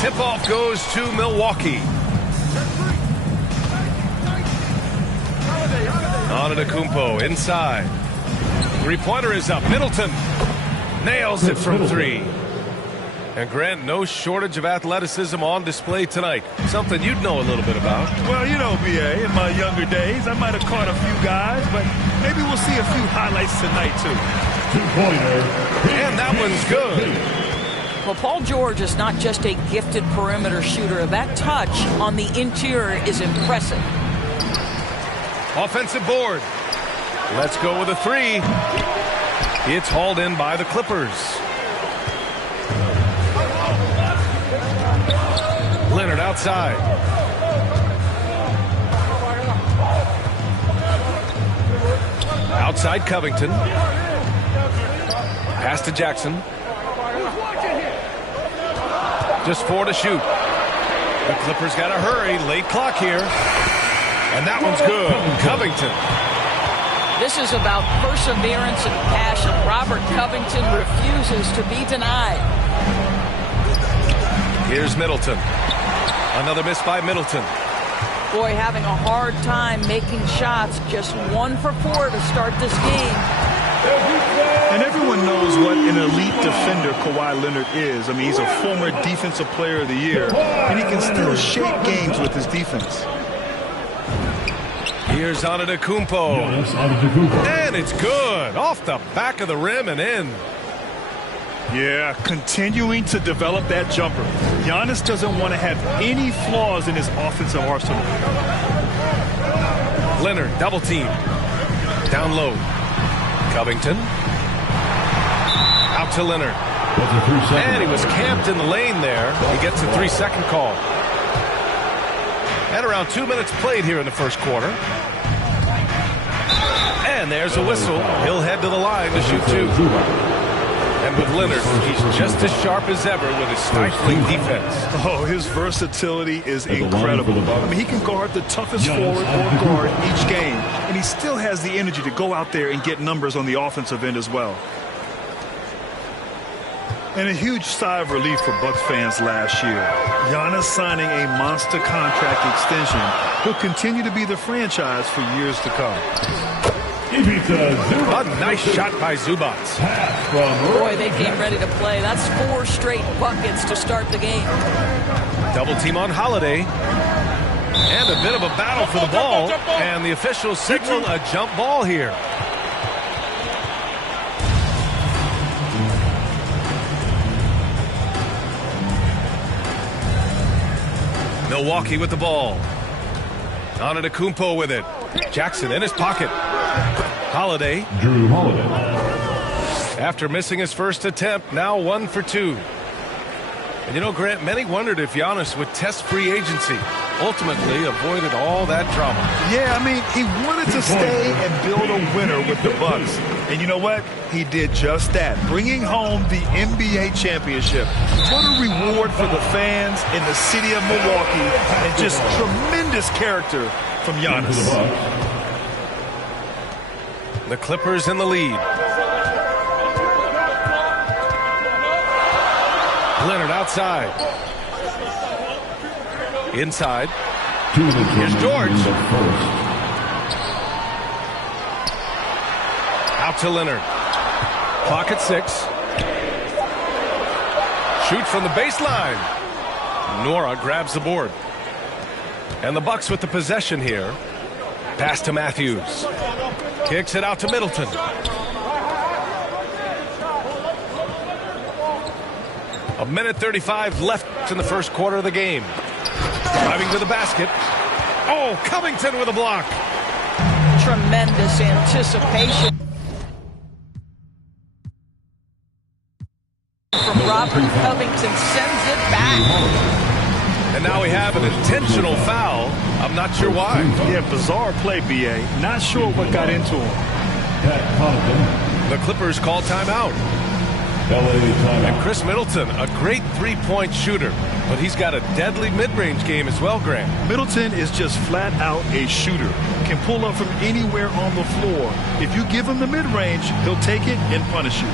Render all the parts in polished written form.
Tip-off goes to Milwaukee. Antetokounmpo inside. Three-pointer is up. Middleton nails it from three. And Grant, no shortage of athleticism on display tonight. Something you'd know a little bit about. Well, you know, B.A., in my younger days, I might have caught a few guys, but maybe we'll see a few highlights tonight, too. And that one's good. Well, Paul George is not just a gifted perimeter shooter. That touch on the interior is impressive. Offensive board. Let's go with a three. It's hauled in by the Clippers. Leonard outside. Outside Covington. Pass to Jackson. Just 4 to shoot. The Clippers got to hurry. Late clock here. And that one's good. Covington. This is about perseverance and passion. Robert Covington refuses to be denied. Here's Middleton. Another miss by Middleton. Boy, having a hard time making shots. Just 1 for 4 to start this game. And everyone knows what an elite defender Kawhi Leonard is. I mean, he's a former Defensive Player of the Year, and he can still shape games with his defense. Here's Antetokounmpo. And it's good. Off the back of the rim and in. Yeah, continuing to develop that jumper. Giannis doesn't want to have any flaws in his offensive arsenal. Leonard, double team. Down low. Covington. Out to Leonard. And he was camped in the lane there. He gets a 3-second call. And around 2 minutes played here in the first quarter. And there's a whistle. He'll head to the line to shoot 2. And with Leonard, he's just as sharp as ever with his stifling defense. Oh, his versatility is incredible. I mean, he can guard the toughest forward or guard each game, and he still has the energy to go out there and get numbers on the offensive end as well. And a huge sigh of relief for Bucks fans last year. Giannis signing a monster contract extension. He'll continue to be the franchise for years to come. A nice shot by Zubac. Boy, they came ready to play. That's 4 straight buckets to start the game. Double team on Holiday. And a bit of a battle for the ball. And the officials signal a jump ball here. Milwaukee with the ball. Antetokounmpo with it. Jackson in his pocket. Holiday. Drew Holiday. After missing his first attempt, now 1 for 2. And you know, Grant, many wondered if Giannis would test free agency. Ultimately avoided all that drama. Yeah, I mean, he wanted to stay and build a winner with the Bucks. And you know what? He did just that, bringing home the NBA championship. What a reward for the fans in the city of Milwaukee, and just tremendous character from Giannis. The Clippers in the lead. Leonard outside. Inside. Here's George. Out to Leonard. Clock at 6. Shoot from the baseline. Nora grabs the board. And the Bucks with the possession here. Pass to Matthews. Kicks it out to Middleton. A minute 35 left in the first quarter of the game. Driving to the basket. Oh, Covington with a block. Tremendous anticipation from Robert Covington. Sends it back. And now we have an intentional foul. I'm not sure why. Yeah, bizarre play, B.A. Not sure what got into him. The Clippers call timeout. And Chris Middleton, a great three-point shooter, but he's got a deadly mid-range game as well, Grant. Middleton is just flat out a shooter. Can pull up from anywhere on the floor. If you give him the mid-range, he'll take it and punish you.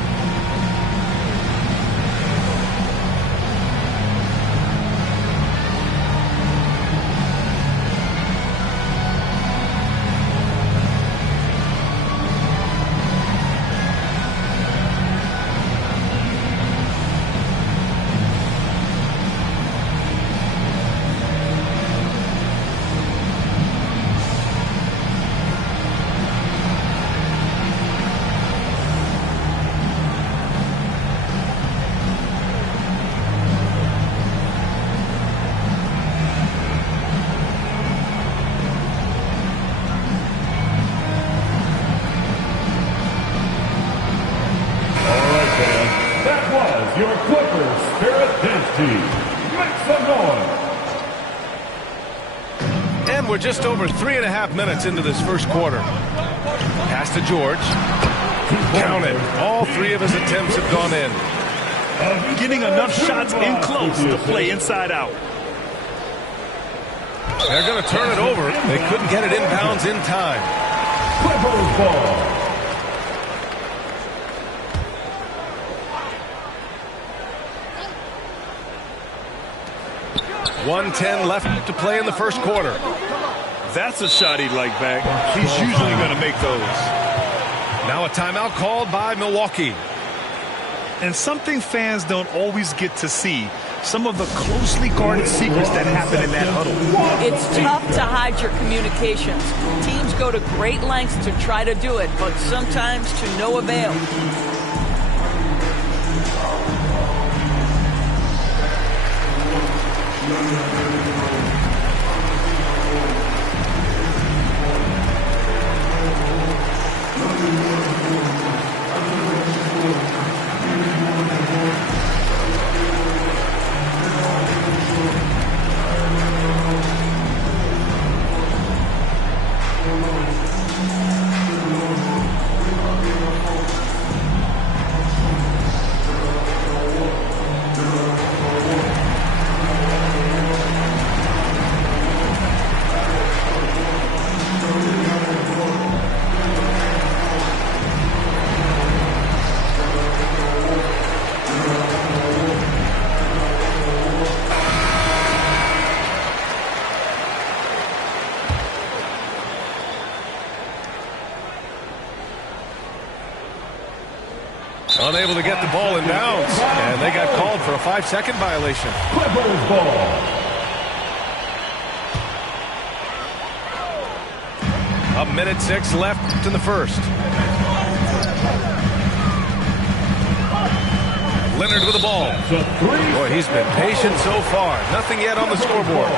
And we're just over 3.5 minutes into this first quarter. Pass to George. Count it. All 3 of his attempts have gone in. Getting enough shots in close to play inside out. They're going to turn it over. They couldn't get it inbounds in time. Clippers ball. 1:10 left to play in the first quarter. That's a shot he'd like back. He's usually going to make those. Now a timeout called by Milwaukee. And something fans don't always get to see, some of the closely guarded secrets that happen in that huddle. It's tough to hide your communications. Teams go to great lengths to try to do it, but sometimes to no avail. Unable to get the ball in bounds, and they got called for a 5-second violation. Clippers ball. A minute 6 left in the first. Leonard with the ball. Boy, he's been patient so far. Nothing yet on the scoreboard.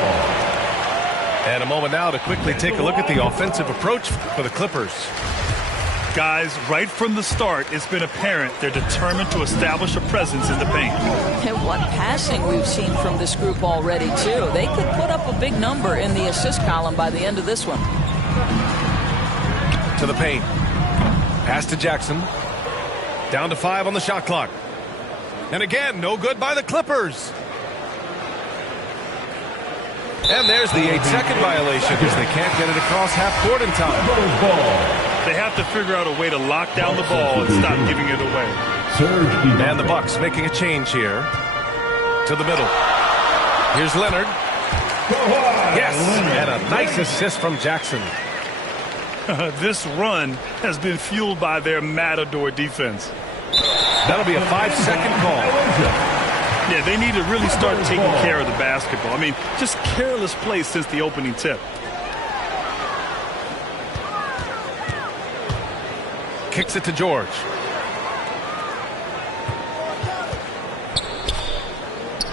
And a moment now to quickly take a look at the offensive approach for the Clippers. Guys, right from the start, it's been apparent they're determined to establish a presence in the paint. And what passing we've seen from this group already, too. They could put up a big number in the assist column by the end of this one. To the paint. Pass to Jackson. Down to 5 on the shot clock. And again, no good by the Clippers. And there's the 8-second violation as they can't get it across half court in time. Clippers ball. They have to figure out a way to lock down the ball and stop giving it away. And the Bucks making a change here. To the middle. Here's Leonard. Yes, and a nice assist from Jackson. This run has been fueled by their Matador defense. That'll be a 5-second call. Yeah, they need to really start taking care of the basketball. I mean, just careless play since the opening tip. Kicks it to George.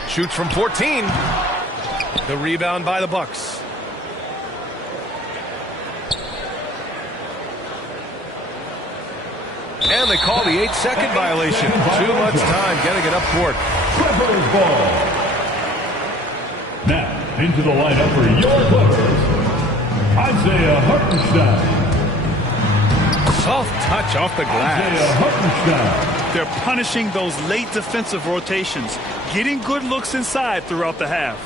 Shoots from 14. The rebound by the Bucks. And they call the 8-second violation. Too much time getting it up court. Clippers ball. Now, into the lineup for your Clippers, Isaiah Hartenstein. Soft touch off the glass. They're punishing those late defensive rotations, getting good looks inside throughout the half.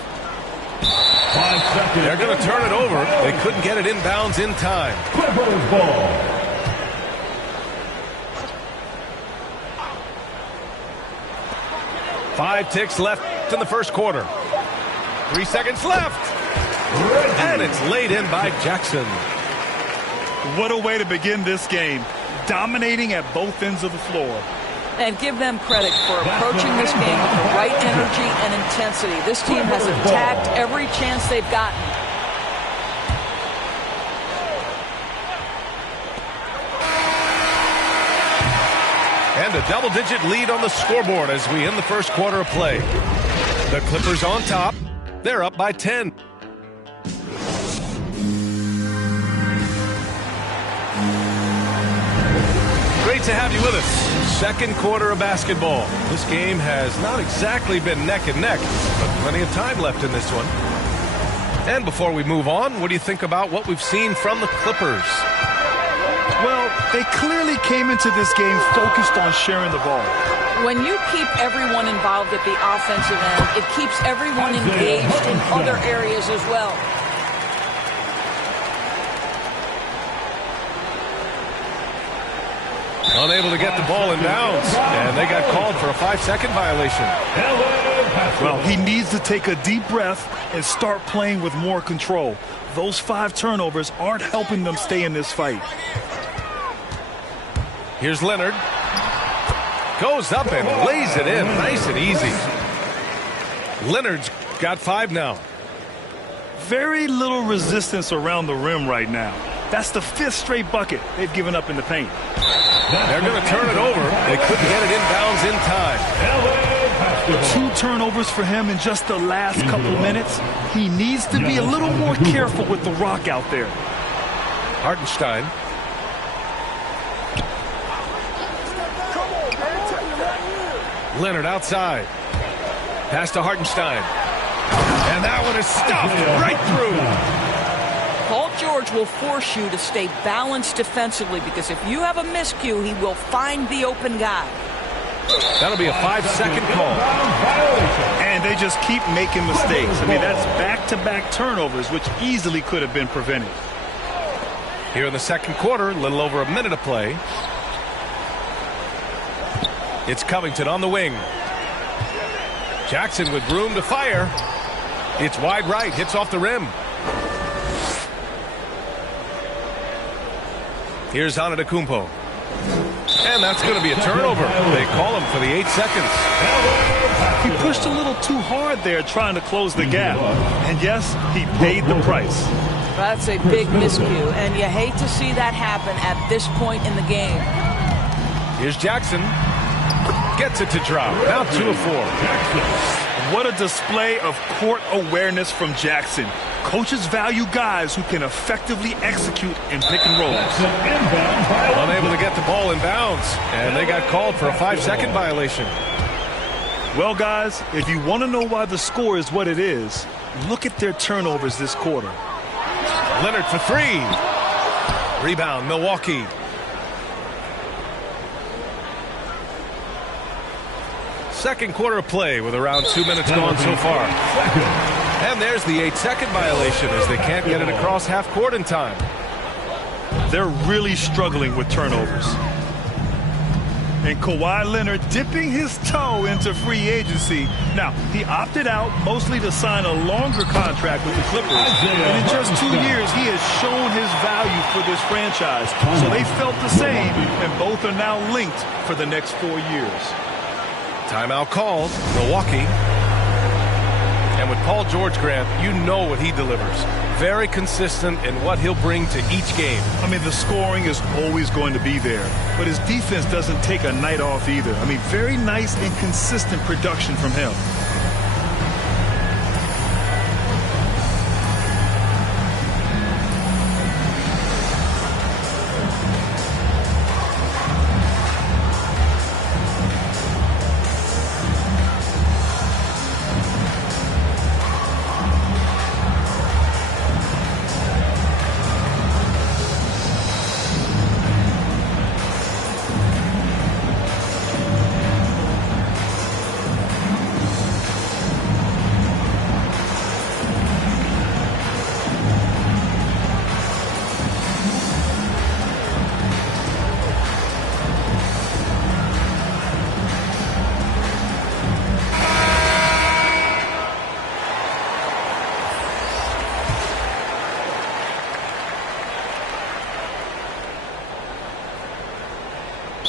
5 seconds. They're going to turn it over. They couldn't get it inbounds in time. Clippers ball. Five ticks left in the first quarter. 3 seconds left. And it's laid in by Jackson. What a way to begin this game. Dominating at both ends of the floor. And give them credit for approaching this game with the right energy and intensity. This team has attacked every chance they've gotten. And a double-digit lead on the scoreboard as we end the first quarter of play. The Clippers on top. They're up by 10. Great to have you with us. Second quarter of basketball. This game has not exactly been neck and neck, but plenty of time left in this one. And before we move on, what do you think about what we've seen from the Clippers? Well, they clearly came into this game focused on sharing the ball. When you keep everyone involved at the offensive end, it keeps everyone engaged in other areas as well. Unable to get the ball in bounds, and they got called for a 5-second violation. Well, he needs to take a deep breath and start playing with more control. Those 5 turnovers aren't helping them stay in this fight. Here's Leonard. Goes up and lays it in nice and easy. Leonard's got 5 now. Very little resistance around the rim right now. That's the 5th straight bucket they've given up in the paint. They're going to turn it over. They couldn't get it inbounds in time. 2 turnovers for him in just the last couple minutes. He needs to be a little more careful with the rock out there. Hartenstein. Leonard outside. Pass to Hartenstein. And that one is stuffed right through. Paul George will force you to stay balanced defensively because if you have a miscue, he will find the open guy. That'll be a 5-second call. And they just keep making mistakes. I mean, that's back-to-back turnovers, which easily could have been prevented. Here in the second quarter, a little over a minute of play. It's Covington on the wing. Jackson with room to fire. It's wide right, hits off the rim. Here's Antetokounmpo. And that's going to be a turnover. They call him for the 8 seconds. He pushed a little too hard there trying to close the gap. And yes, he paid the price. That's a big miscue, and you hate to see that happen at this point in the game. Here's Jackson. Gets it to drop. Now 2 of 4. What a display of court awareness from Jackson. Coaches value guys who can effectively execute in pick and rolls. Unable to get the ball in bounds, and they got called for a 5-second violation. Well, guys, if you want to know why the score is what it is, look at their turnovers this quarter. Leonard for 3. Rebound, Milwaukee. Second quarter of play with around 2 minutes gone so far. And there's the 8-second violation as they can't get it across half court in time. They're really struggling with turnovers. And Kawhi Leonard dipping his toe into free agency. Now, he opted out mostly to sign a longer contract with the Clippers. And in just 2 years, he has shown his value for this franchise. So they felt the same, and both are now linked for the next 4 years. Timeout called, Milwaukee. And with Paul George, Grant, you know what he delivers. Very consistent in what he'll bring to each game. I mean, the scoring is always going to be there. But his defense doesn't take a night off either. I mean, very nice and consistent production from him.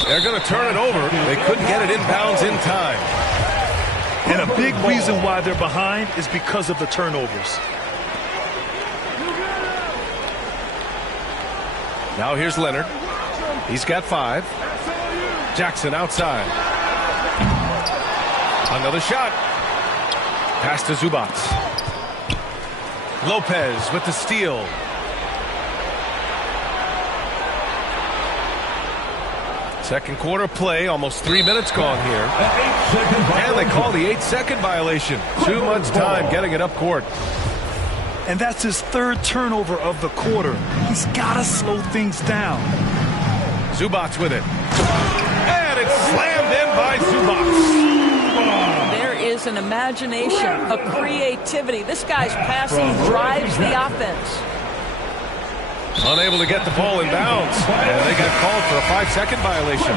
They're going to turn it over. They couldn't get it inbounds in time. And a big reason why they're behind is because of the turnovers. Now here's Leonard. He's got 5. Jackson outside. Another shot. Pass to Zubac. Lopez with the steal. Second quarter play, almost 3 minutes gone here. And they call the 8-second violation. Too much time getting it up court. And that's his third turnover of the quarter. He's got to slow things down. Zubac with it. And it's slammed in by Zubac. There is an imagination, a creativity. This guy's passing drives the offense. Unable to get the ball in bounds. And they got called for a 5-second violation.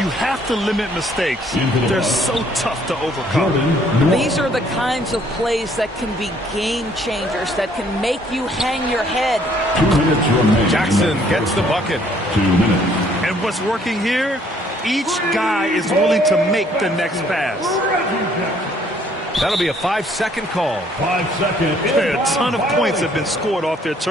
You have to limit mistakes. They're so tough to overcome. These are the kinds of plays that can be game changers, that can make you hang your head. 2 minutes remaining. Jackson gets the bucket. 2 minutes. And what's working here? Each guy is willing to make the next pass. That'll be a 5-second call. 5 seconds. A ton of points have been scored off their turn.